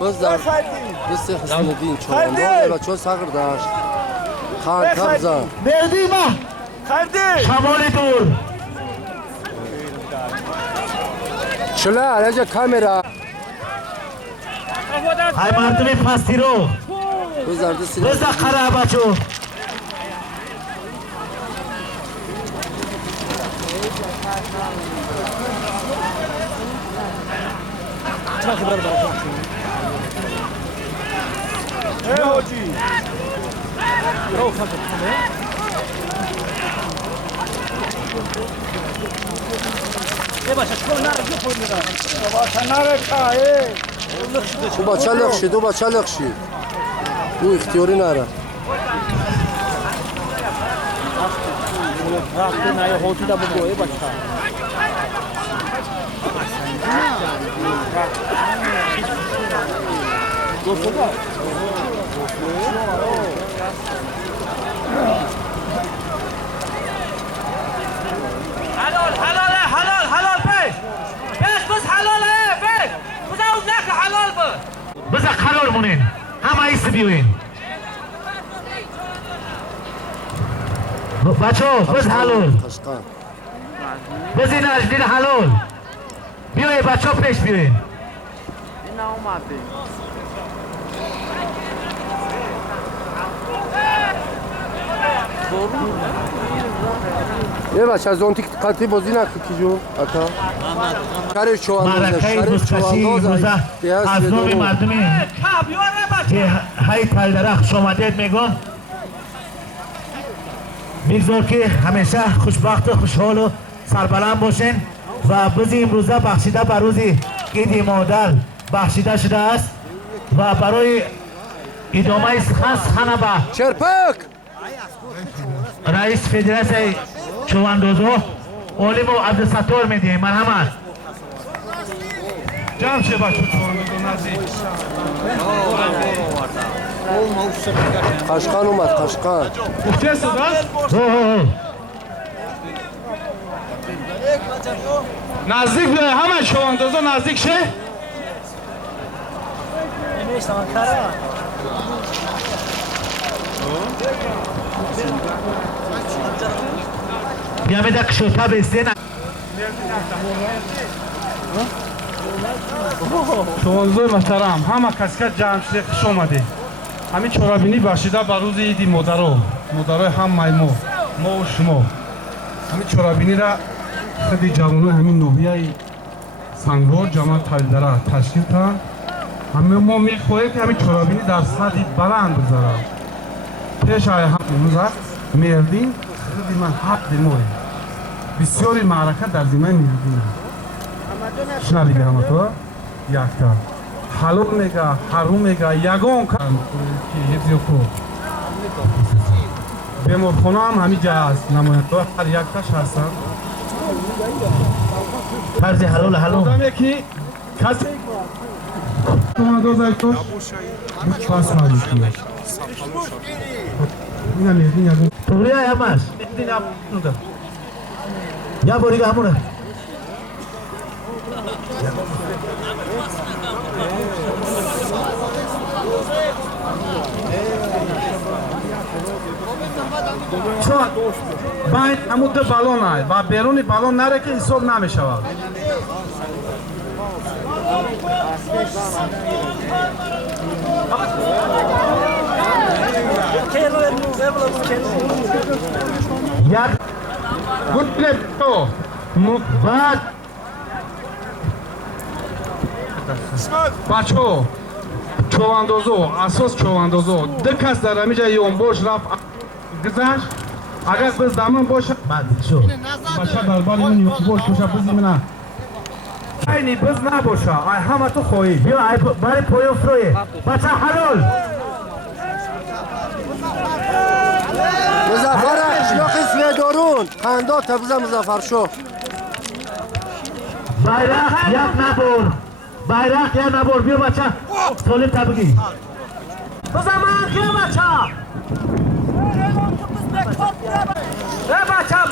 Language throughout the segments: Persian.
بزن دست حسن الدین چوبانداز بچه‌ها صقر داشت خان بزن مهدی ما خندی شمال دور شلا راجع کامera های مردم پستی رو بزن خراب بچو ای حاجی رو خفت ای باشه شکل نره جو خود میدن باشه نره که تو بچه لخشی دو بچه لخشی دو اختیاری نره وقتی نه هوتی دا بگو ای بچه حلال پیش بس حلاله پیش بزا اون نکه حلال بزا قرار مونین همه ایست بیوین بچه بز حلال بزین اجدید حلال بیوی بچه پیش بیوین این اومده یه بچه از اون قطعی بازی نکن کیجو اتا شهر چواندازه مرکه بوزکشی روزه از نوع مردمی که های تایلداره خوش آمدید میگم میگذار که همیشه خوشبخت و خوشحال و سربلند باشین و بزی امروزه بخشیده بر روز عید مادر بخشیده شده است و برای ادامه سخنه با چرپک رئیس فدراسیون چواندازو عالم و عبدالستار میدیم مرحمت جمع شه بچه چواندازو نزدیک قشقان اومد قشقان چه صداست؟ نزدیک به همه چواندازو نزدیک شه بیا میده کشوتا بیستین چواندازوی محترم همه کسی که جمع شده خوش آمده همین چورابینی بخشیده بر روز عید مادرای همه ما و شما همین چورابینی را خیلی جوانای همین نوحیه سنگوار جماعت تاویلداره تشکیل کردند همه ما میخواهیم که همین چورابینی در سطح بلند بگذاره پیش های هم امروز مردین خیلی من حق ماه بسیاری معرکت در زمین مردین شنویده همه تو یکتا حلال میگه حروم میگه یگان کن که حفظی کو بیمارخانه هم همین جا هست نمایندگان هر یکتاش هستن فرض حلال آدم یکی کسی اومدو زایتوش پاس مالی کنه اینم یدین یدین توری های همش یا بوریگه همونه چون باید عمود بالون های و بیرون بالون نره که حساب نمیشود یک گوله تو بعد بچو چواندازو اساس چواندازو دو کس در همیجا یونبوش رفت گذشت اگر بز دامن باشه بعد شو بچه در بال من یونبوش باشه بزی منه اینی بز نباشه ای همه تو خواهی بیا برای پویو فروی بچه حلال مزفرش یا قسمه دارون خندا تبزه مزفر شو bayrak yak nabur bayrak yak nabur bia baca solim tabgi bersama kita baca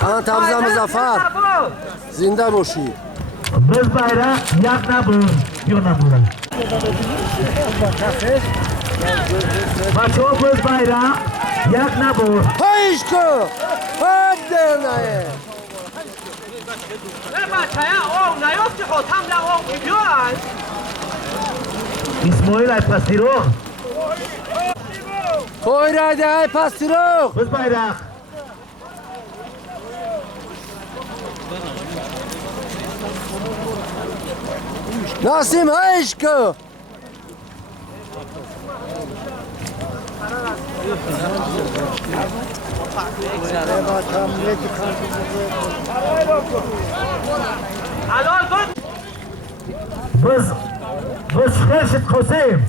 خان تبزا مزفر زنده باشی بز بایرق یک نبود یا نبودن بچه ها بز بایرق یک نبود پایش که پاک درنه اسماعیل ای پسی رو توی راده های پسی رو بز بایرق ناسیم هایش که بز خرشت خسیم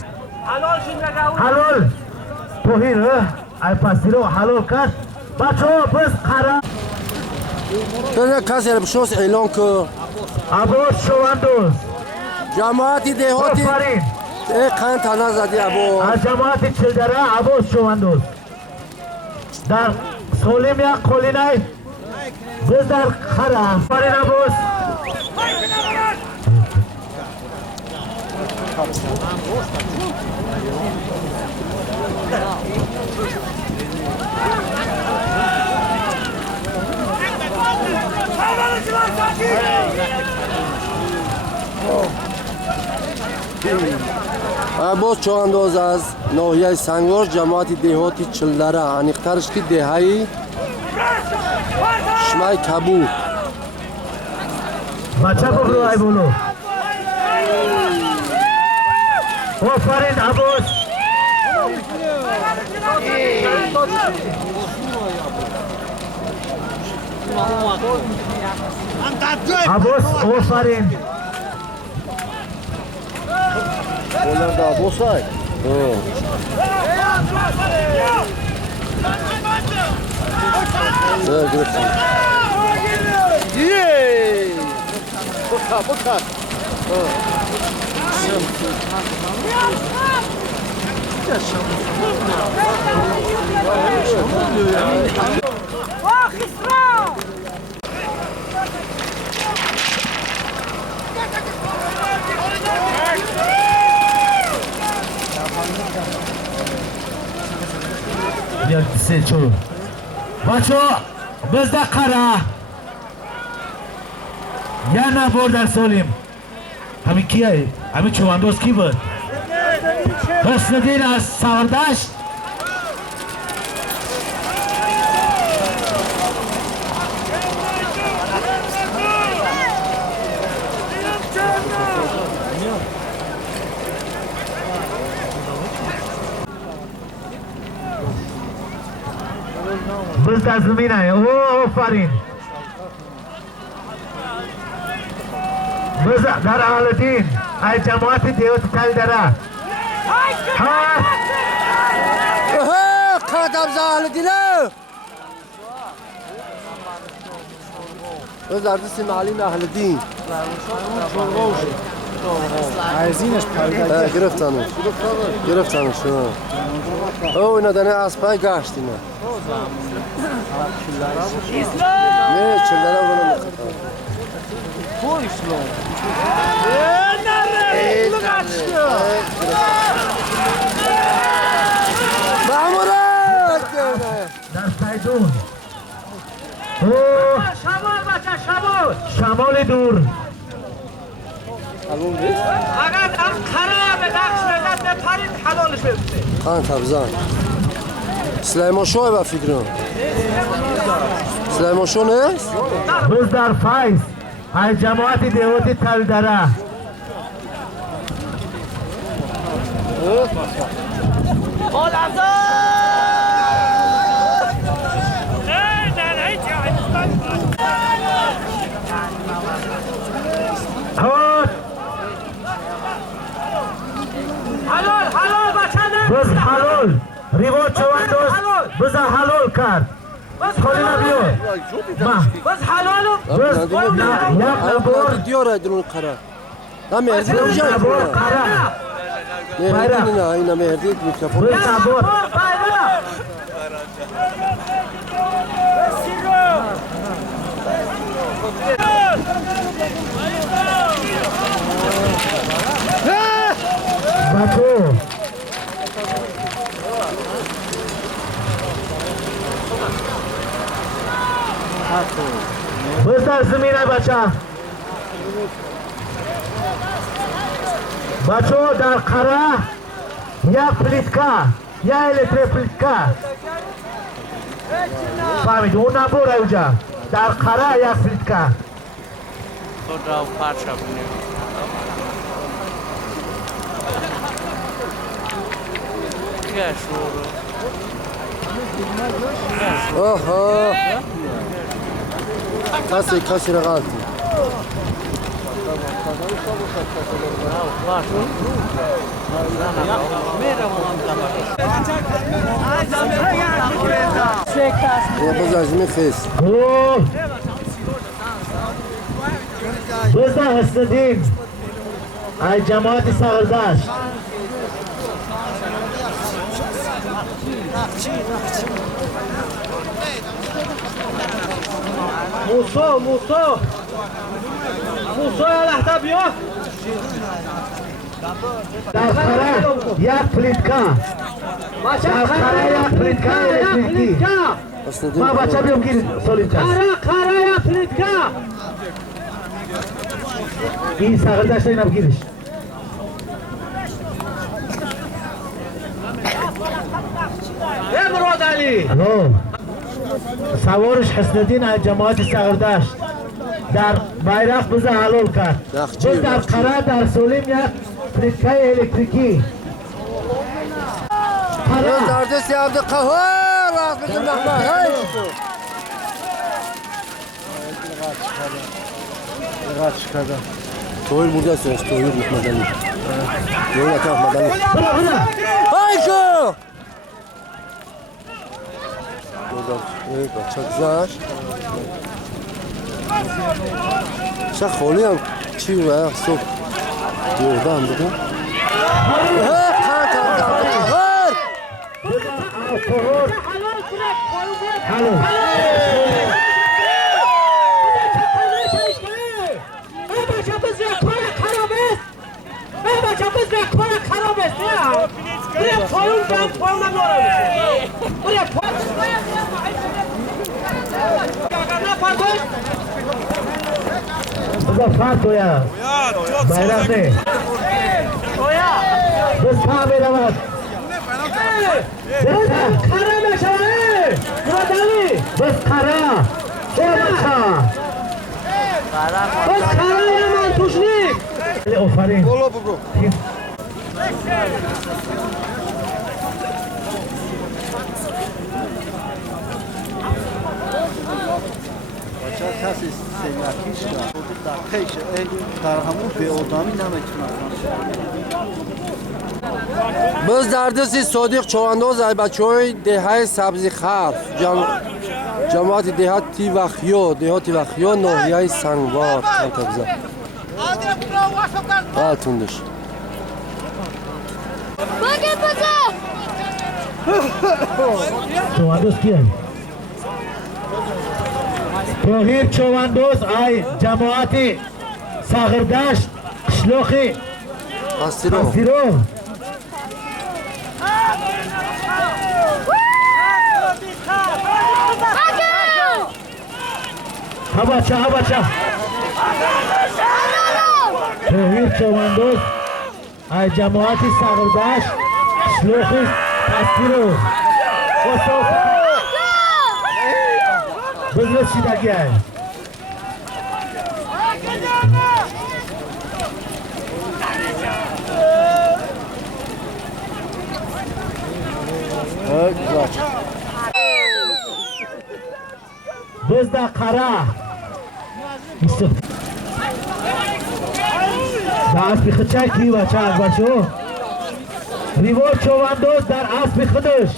حلال توهین ای پسی رو حلال کرد بچه ها بز قرار تو کسی رو بشوز اعلان که عباس شواندوز جماعتی دهاتی آفرین خان تنها زدی ابو از جماعت چلدره عباس شواندوز در سولیم یک قولینای بز در خره آفرین عباس عباس چواندوز از ناحیه سنگوار جماعت دهاتی چلدره انیخترش که دهایی شمای کبود بچه بگرو ای بولو آفرین عباس عباس آفرین بلند عباس های گرفتم بکر یک سه چور بچه بزده قره یا نبور در سولیم همین کیه؟ همین چواندوز کی بود؟ حسن دین از سوردشت بز در زمین های او آفرین بز در اهلدین ای جماعت دیوت تلدره خاتم زهل دینه بز در دستی معلیم اهل دین ازینش پرده گرفتنش او اینا دنه اسبای گشت اینا نه چلدره اونو میخطن مامورات در سیدون شمال بچه شمال شمال دور اگر از خراب نقش نزد بپرید حلالش ببسید خان تبزان سلیمان شوه با فکرم سلیمان شو نیست؟ بز در فایز ای جماعت دیوتی تلدره حال حلال بچه بز حلال ریوا چواندوز بز حلال کرد خالی نبیو بس حلالو بز یک نبور دیاره درون قرار هم مردی نمیشه نبور قره مردی نه اینا مردی میکرفون بز نبور بچه بزن زمینه بچه بچه در قره یک پلیتکا یک لیتر پلیتکا فهمید اون نبوره اونجا در قره یک پلیتکا خود را پرچه بینیم که شروع آها کسی را غلطی بزن خیست بزن هستدین ای جماعت سغردشت موسا لحظه بیا در خره یک پلیتکا در خره یک پلیتکا الکتریکی ما بچه بیام گیر سولیم چست خره یک پلیتکا این سغردشت اینم گیرش مراد علی سوارش حسندین از جماعت سغردشت در بیرق بزه حلال کرد بز در قره در سولیم یک پلیتکای الکتریکی بز در دستی عبد قهار راست بزن نحمه لغت شکرده توهیر بوده است توهیر مدنی توهیر اطراف مدنی هایشو بچه گذشت چه خالی هم چی باید صبح دیرده هم بگم بذار فرد تویا بیرق نه بس پا بیرود بس خرا بشوه بس خرا بس خرا یا من توش نیست آفرین کسی سیلکیش در پیش در همون به آدمی نمیتونه بز در دستی صادق چوانداز ای بچه های دهه سبزی خرف جماعت دهاتی وخیا ناحیه سنگوار تبزه تندش چوانداز کیه؟ توهیر چوانداز ای جماعت سغردشت قشلوخی قصیرو ها بچه توهیر چوانداز ای جماعت سغردشت قشلوخی قصیرو بزرگ شیدگی های بز در قره در اسب خچه کی بچه از بچه ریوار چوانداز در اسب خودش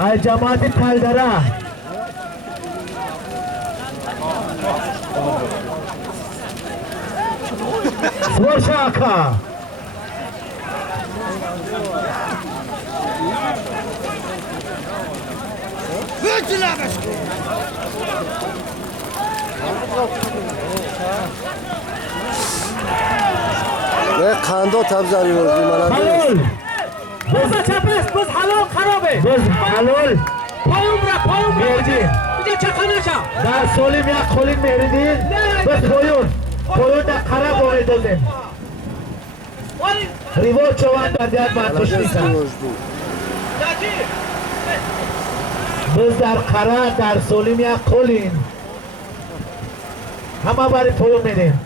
ای جماعت تلدره سوار شاکا نه قندو تبزاری رو حلال بز چپس بز حلال خرابه بز حلال پایون مردین دیگه چکا نشم در سولیم یک خولین مردین بز پایون در خراب باید دازیم ریوال چوان در دیاد برکش نیکن بز در خرا در سولیم یک خولین همه باری پایون میریم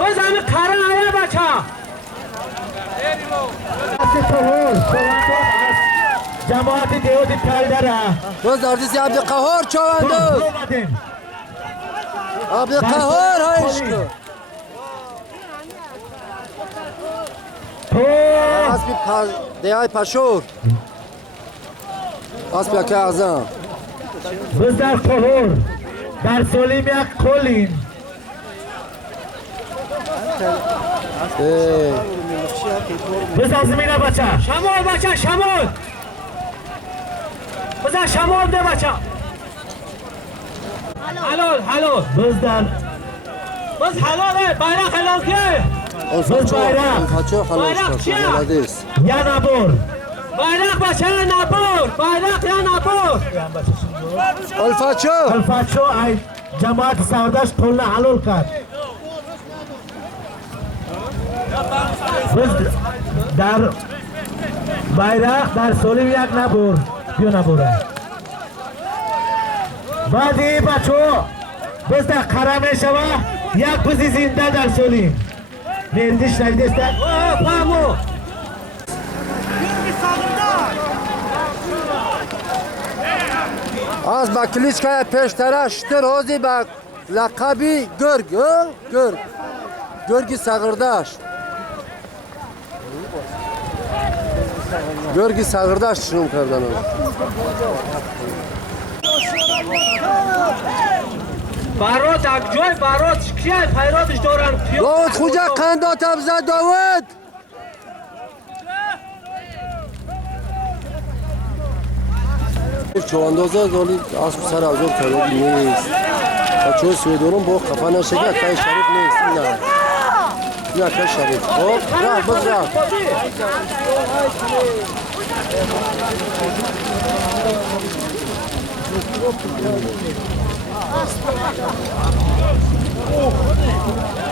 بز همه خرا آیا بچه جماعت دیوتی تایداره باز دردیسی عبدالقهار چواندوز عبدالقهار هایش کن اسبی دیهای پشور اسبی اکه اعظم بز در قهور در سولیم یک کلین بز از زمینه بچه شمال بچه شمال بزن شمال ده بچه حلال بز در بز حلاله bayrak helal که بز bayrak الفاچو حلالش کن یا نبور bayrak بچه نبور bayrak یا نبور الفاچو ای جماعت سردش طول حلال کرد بز در bayrak در سولیم یک نبور بیا نبوره بعدی بچو بز در خرا می شوه یک بزی زنده در سولیم مردیش نگیدست فهمو از با کلیچکای پیشتره شتر روزی با لقبی گرگی سغرداش گرگی سغرداش شروع کردن برات اگجای برات کیه پیراتش دارن داود خوجا قندات ابزا داود چواندازه دالی اسب سر ازور کرده نیست بچه سویدورم با خفا نشگه اکای شریف نیست نه این اکای شریف خب راه بز راه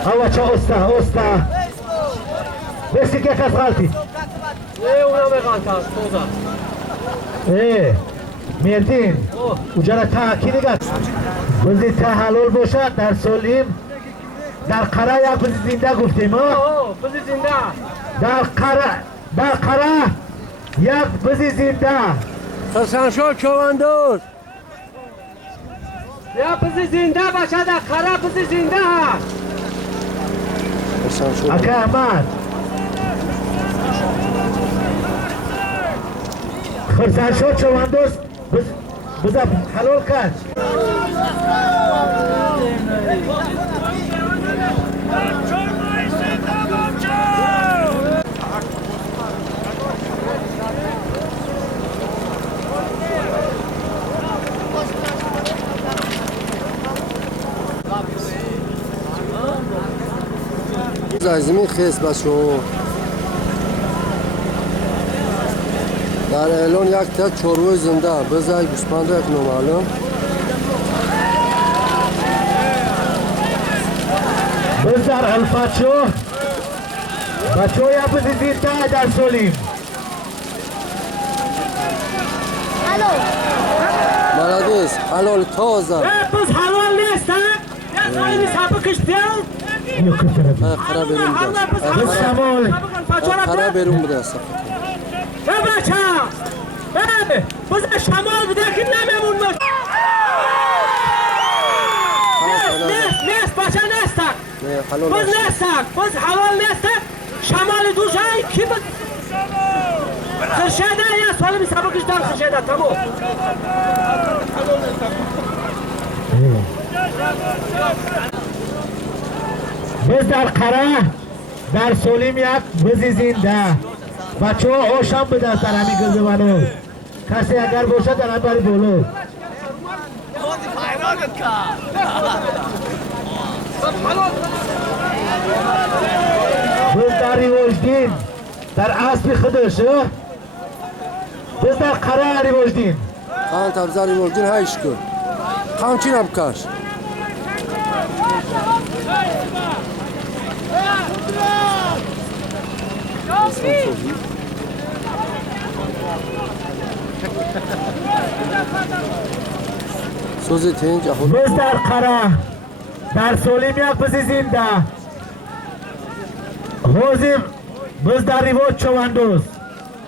هوا چه استا بسی که کس غلطی اونا بغلط است توزه مردین اوجا را تا کی نگه بزی تا حلال باشد در سولیم در قرا یک بزی زنده گفتیم بزی زنده در قرا یک بزی زنده خرسانشو چواندوز یا بزی زنده باشه در خرا بزی زنده اکه احمد خرسانشو چواندوز بزا حلال کرد زمین خیس بشو در اعلان یک تا چوروی زنده بزای گوسپند یک نمالم بزر الفاتشو بچو یا بزی زنده در سولیم ملادیس حلال تازه بز حلال نیست یا خواهی سبکش بیاد خرا بیرون بده خرا بیرون بده بچه بزن شمال بده که نمیمون باش نیست بچه نیستک بز نیستک بز حلال نیستک شمال دوشای کی بز خرشده یا سوال می سبکش دار خرشده تمو بز در قرا در سولیم یک بزی زنده بچه ها آشم بده در همی گزوانو کسی اگر باشه در همی باری بولو در ریواجدین در اسب خودش بس در قرار ریواجدین خان تبزار ریواجدین هایش کن خان چی نبکش سوزی تینج بس در قرار در سولیم یک بسی زنده حوزیم بس در ریواج چواندوز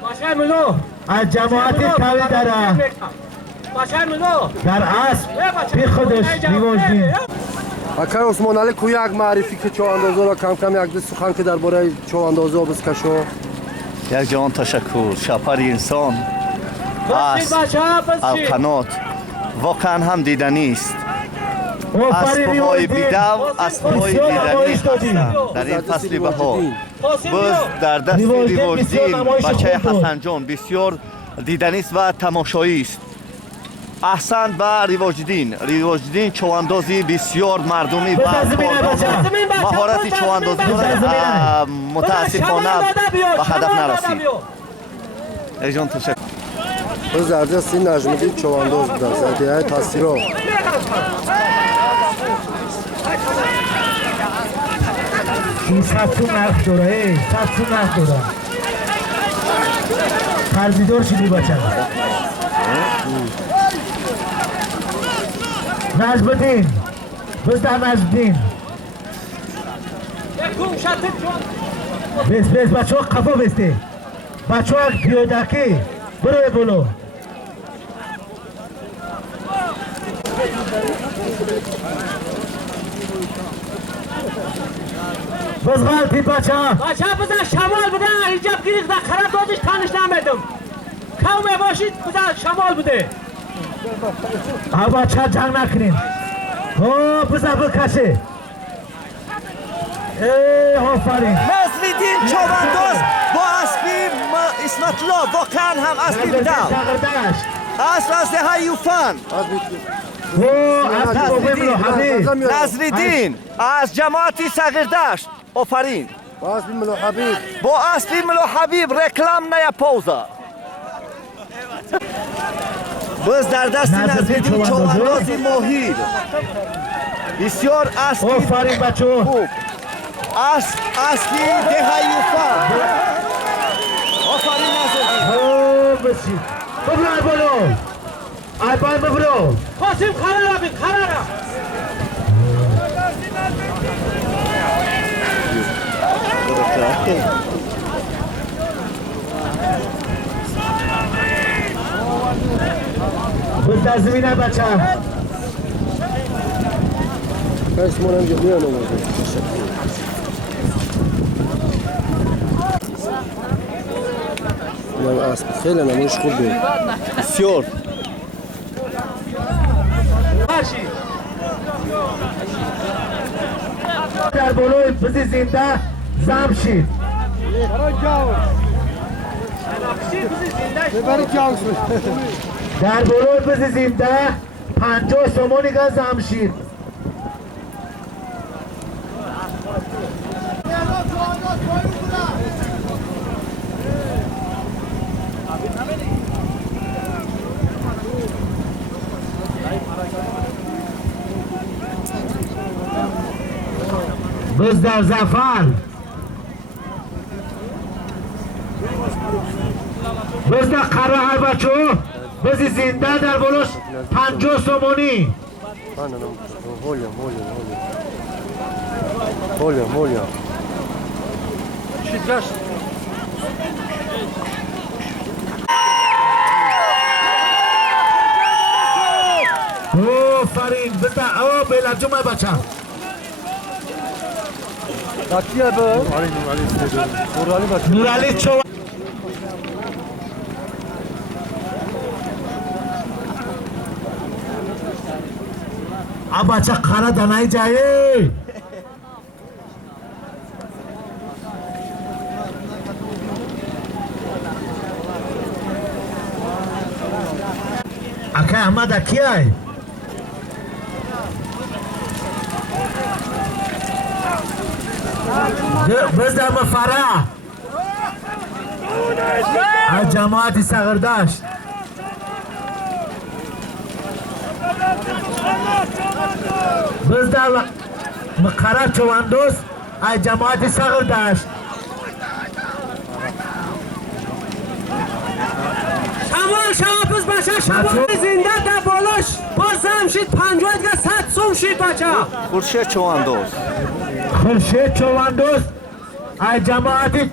باشه ملو از جماعت تاویلدارا باشه ملو در اسب بی خودش ریواجدین اکر عثمان علی کو یک معرفی که چواندازا را کم کم یک دو سخن که درباره چواندازا بسکشو یک جان تشکر شپر انسان است القنات واقعا هم دیدنی است اسب‌های بیدو اسب‌های دیدنی هستند در این فصل بهار باز در دست ریواجدین بچه حسن جان بسیار دیدنی است و تماشایی است احسن به ریواجدین چواندازی بسیار مردمی و مهارت چواندازی متاسفانه به هدف نرسید ایجان تشکر باز در دست این نجم‌الدین چوانداز بودن زدیه تاثیرها این سبتون نرخ داره سبتون نرخ داره خرزیدار شدی بچه نجم‌الدین بس در نجم‌الدین بس بچه ها قفا بسته بچه ها پیادکی بروی بلو بس غلطی بچه ها بزن شمال بده ایجاب گیریق در خراب دادش تانش نمیدم کومه باشید بزن شمال بده بچه ها جنگ نکنین بزن بکشه آفرین نصرالدین چوانداز با اسبی اسمت‌الله واقعا هم اسبی بیدو اسب از دهه یوفن نصرالدین از جماعتی صغیردشت آفرین با اسبی ملو حبیب با اسبی ملو حبیب رکلام نیا پوزا باز در دست نصرالدین چواندازی ماهیر بسیار اسبی آفرین بچه خوب اسبی دهه یوفن آفرین نصرالدین بسید ببرای بلو ای باید ببرو قاسم قرار بید قرار بس در زمینه بچه اسمان هم جمعی آنوازه اینم اسب خیلی نمونش خوب بید بسیار در بلوی بزی زنده زم شید در بلوی بزی زنده 50 سومونی که زم شید بز در زفر بز در قره های بچه بزی زنده در بلوش 50 سومونی هولیا شید گشت فرین بزده او بیلرجوم های بچه دکیه به نورالی چو بچه قره دنای جایی اکه احمد اکی های بزدم فرح از جماعت صغردشت بزدم مقرر چواندوز از جماعت صغردشت شمال شماپز بچه شمال زنده در بالاش باز زمشید 50 دیگه 100 سوم شید بچه خورشید چواندوز خورشید چواندوز از جماعت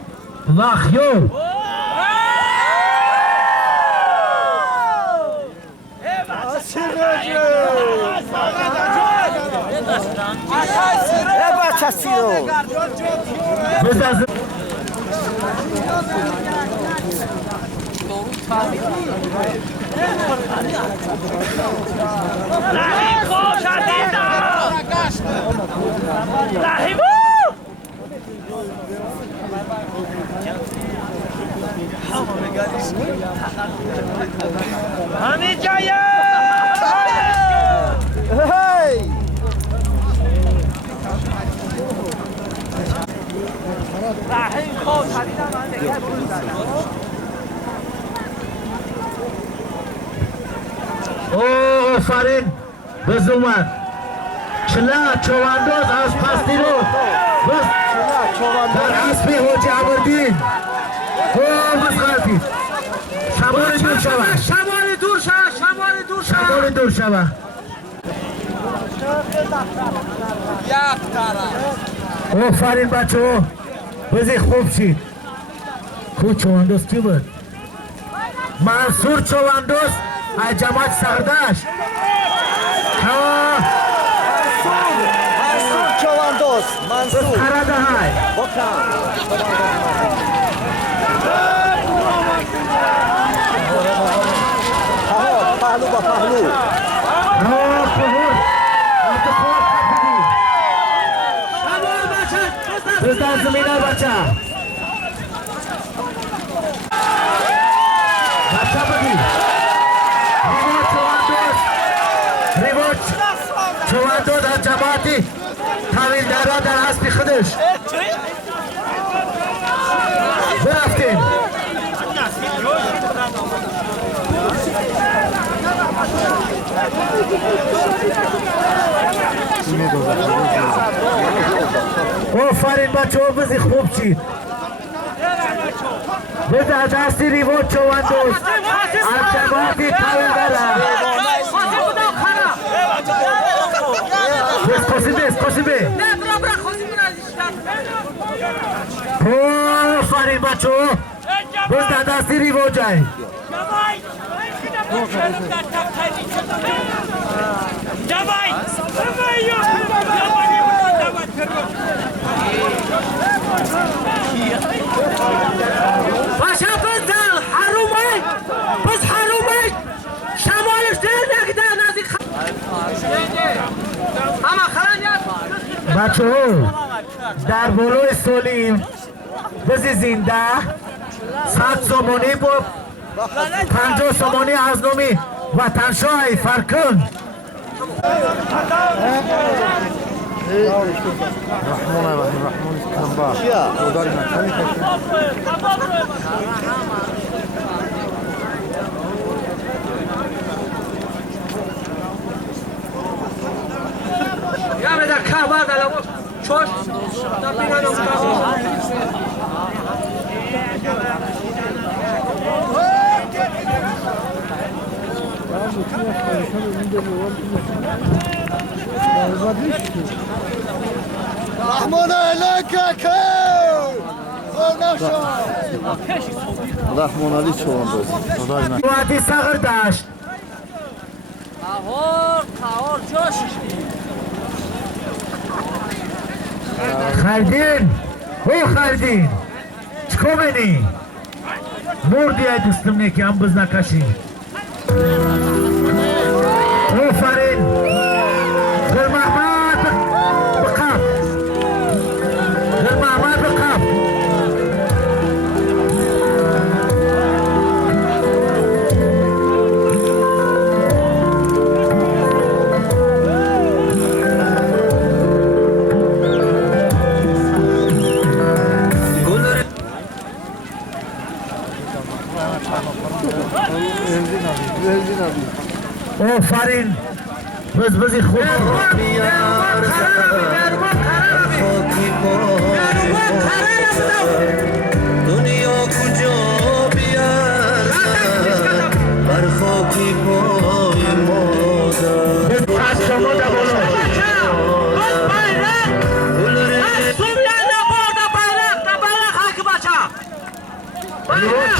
وخیو بچه سیرو همین جایه آفرین بزومد چلا چواندوز از پستی رو بس در اسبی حاجی عبردین بس خلطی شمال دور شوه شمال دور شوه شمال دور شوه شمال دور شوه آفرین بچه ها بزی خوب شید خود چواندوز کی بود؟ منصور چواندوز از جماعت سردشت منصور چواندوز منصور خرده های پهلو با پهلو بزدن زمینه بچه بچه بگی ریوات چواندوز از جماعتی تاویلدارا در اسبی خودش برفتیم آفرین بچه ها بزی خوب چید بزد دستی ریوات چواندوز از جماعتی تاویلدارا کسیبه آفرین بچه ها بزد دستی ریوات جای باشا بزدن حرومه بز حرومه شمالش در نگده نزدیک اما خرن بچه ها در بالای سولیم بزی زنده 100 سومونی بود 50 سومونی از نومی وطنشای فرکن رحمان الرحیم رحمان کمبا خدای نکنی یا به در کعبه دلمو چوش تا بینانم رحمان علیک رحمان علی چواندوز جماعتی سغردشت قهار جوش خالدین او خالدین چکو بینی مردی ای دستم نیکی هم بز نکشی آفرین در محمد بقف در محمد بقف آفرین بزی خوب دنیا کجا بیارم بر خاکی پای مادر از شما دبالو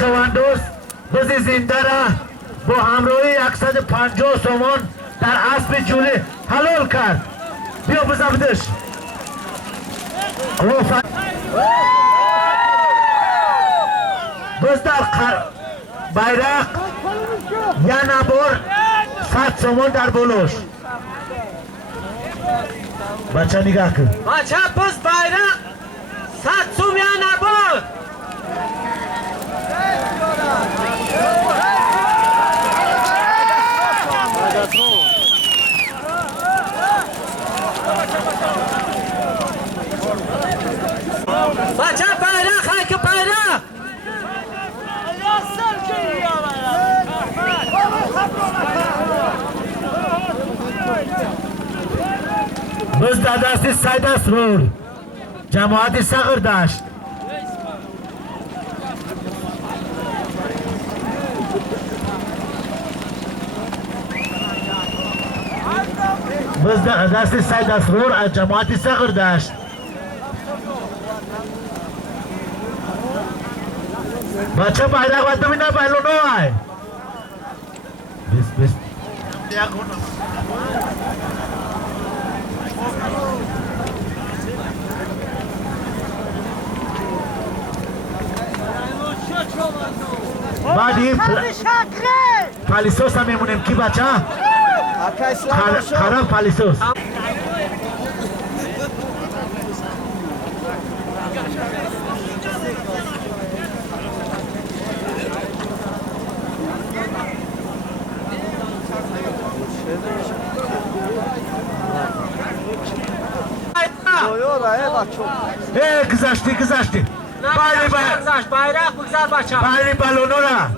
چواندوز بزی زنده را با همراهی 150 سومان در اسب جولی حلال کرد. بیا بزبدش بز در بیرق یا نبار 100 سومان در بلوش. بچه نگاه کن بچه بز بیرق 100 سوم یا نبار بچه بیرق خاک بیرق بز در دستی سید است رول جماعت صغر داشت بز در دستی سید است رول از جماعت صغر داشت بچه بیرق باید ببینه بیلونو های بس بعد این پالیسوس هم میمونیم کی بچه؟ خراب پالیسوس گذاشتی بیرق بگذار بچه بایری بالونو را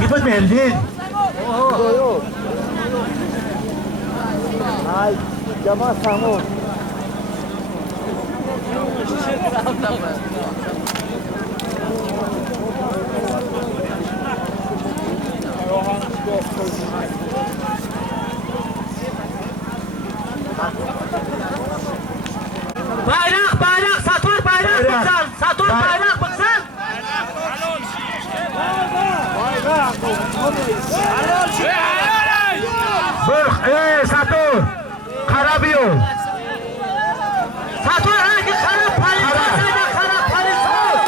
کی بود مهلدین؟ جماعت سامون بیرق سطور بیرق بگذار سطور بیرق بگذار برخ سطور خرابیو سطور رنگ خراب پالیسوس خراب پالیسوس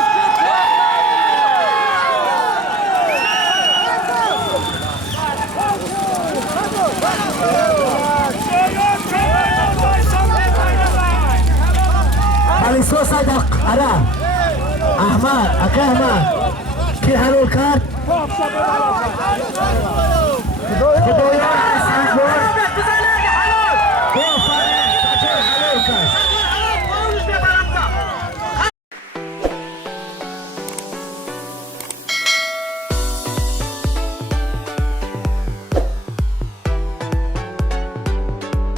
پالیسوس صدق اره احمد اکه احمد کی حلول کرد خدایان سانگوار